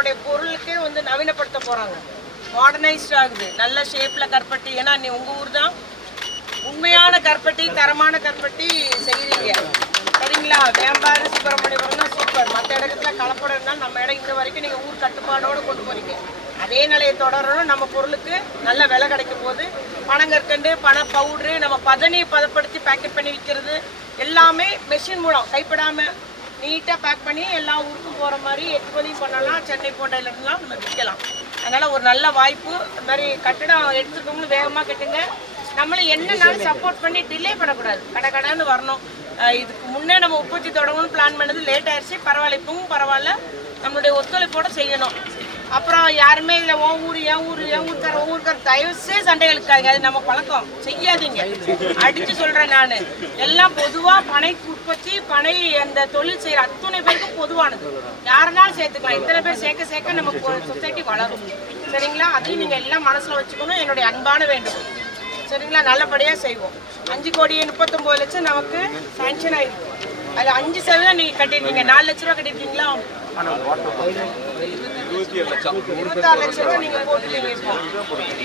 நம்மளுடைய பொருளுக்கே வந்து நவீனப்படுத்த போறாங்க. மாடர்னைஸ்ட் ஆகுது, நல்ல ஷேப்ல கற்பட்டி. ஏன்னா நீ உங்க ஊர் தான் உண்மையான கற்பட்டி, தரமான கற்பட்டி செய்கிறீங்க சரிங்களா? வேம்பாறு சுப்பிரமணியபுரம் தான் சூப்பர். மற்ற இடத்துல கலப்படம் இருந்தாலும் நம்ம இடம் இந்த வரைக்கும் நீங்கள் ஊர் கட்டுப்பாடோடு கொண்டு போறீங்க. அதே நிலையை தொடரணும். நம்ம பொருளுக்கு நல்ல விலை கிடைக்கும் போது பனங்கற்கண்டு, பனை பவுட்ரு, நம்ம பதனியை பதப்படுத்தி பேக்கெட் பண்ணி விற்கிறது எல்லாமே மெஷின் மூலம் கைப்படாமல் நீட்டாக பேக் பண்ணி எல்லா ஊருக்கும் போகிற மாதிரி ஏற்றுமதியும் பண்ணலாம். சென்னை போன்ற இடம்லாம் நம்ம விற்கலாம். அதனால் ஒரு நல்ல வாய்ப்பு. இந்த மாதிரி கட்டிடம் எடுத்துருக்கவங்களும் வேகமாக கட்டுங்க. நம்மளும் என்னன்னாலும் சப்போர்ட் பண்ணி டிலே பண்ணக்கூடாது, கடைன்னு வரணும். இதுக்கு முன்னே நம்ம உற்பத்தி தொடங்கணும்னு பிளான் பண்ணது லேட் ஆயிடுச்சு. பரவாயில்ல, இப்பவும் பரவாயில்ல, நம்மளுடைய ஒத்துழைப்போடு செய்யணும். அப்புறம் யாருமே இதில் ஓ ஊர் ஏன் ஊருக்கார தயவுசே சண்டைகளுக்காங்க. அது நம்ம பழக்கம் செய்யாதீங்க. அடித்து சொல்கிறேன் நான். எல்லாம் பொதுவாக பனை உற்பத்தி, பனை அந்த தொழில் செய்கிற அத்தனை பேருக்கும் பொதுவானது. யாருனாலும் சேர்த்துக்கலாம். இத்தனை பேர் சேர்க்க நம்ம சொசைட்டி வளரும் சரிங்களா? அதையும் நீங்கள் எல்லாம் மனசில் வச்சுக்கணும். என்னுடைய அன்பான வேண்டும் சரிங்களா? நல்லபடியாக செய்வோம். 5,39,00,000 நமக்கு சாங்ஷன் ஆயிருக்கு. அதில் 5% நீங்கள் கட்டிருக்கீங்க. 4 லட்ச ரூபா கட்டிருக்கீங்களா? 26 லட்ச ரூபா நீங்கள் போட்டுருக்கீங்க. இப்போ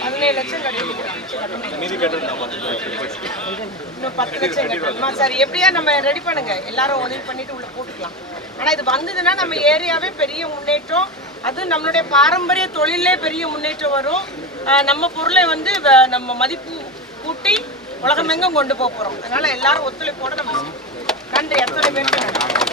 17 லட்சம் கட்டிருக்கீங்க. இன்னும் 10 லட்சம் கட்டணுமா? சரி, எப்படியா நம்ம ரெடி பண்ணுங்க. எல்லாரும் உதவி பண்ணிட்டு உள்ள போட்டுக்கலாம். ஆனால் இது வந்ததுன்னா நம்ம ஏரியாவே பெரிய முன்னேற்றம். அதுவும் நம்மளுடைய பாரம்பரிய தொழிலே பெரிய முன்னேற்றம் வரும். நம்ம பொருளை வந்து நம்ம மதிப்பு கூட்டி உலகமெங்கும் கொண்டு போக போகிறோம். அதனால எல்லாரும் ஒத்துழைப்போட நம்ம நன்றி. எத்தனை பேருக்கு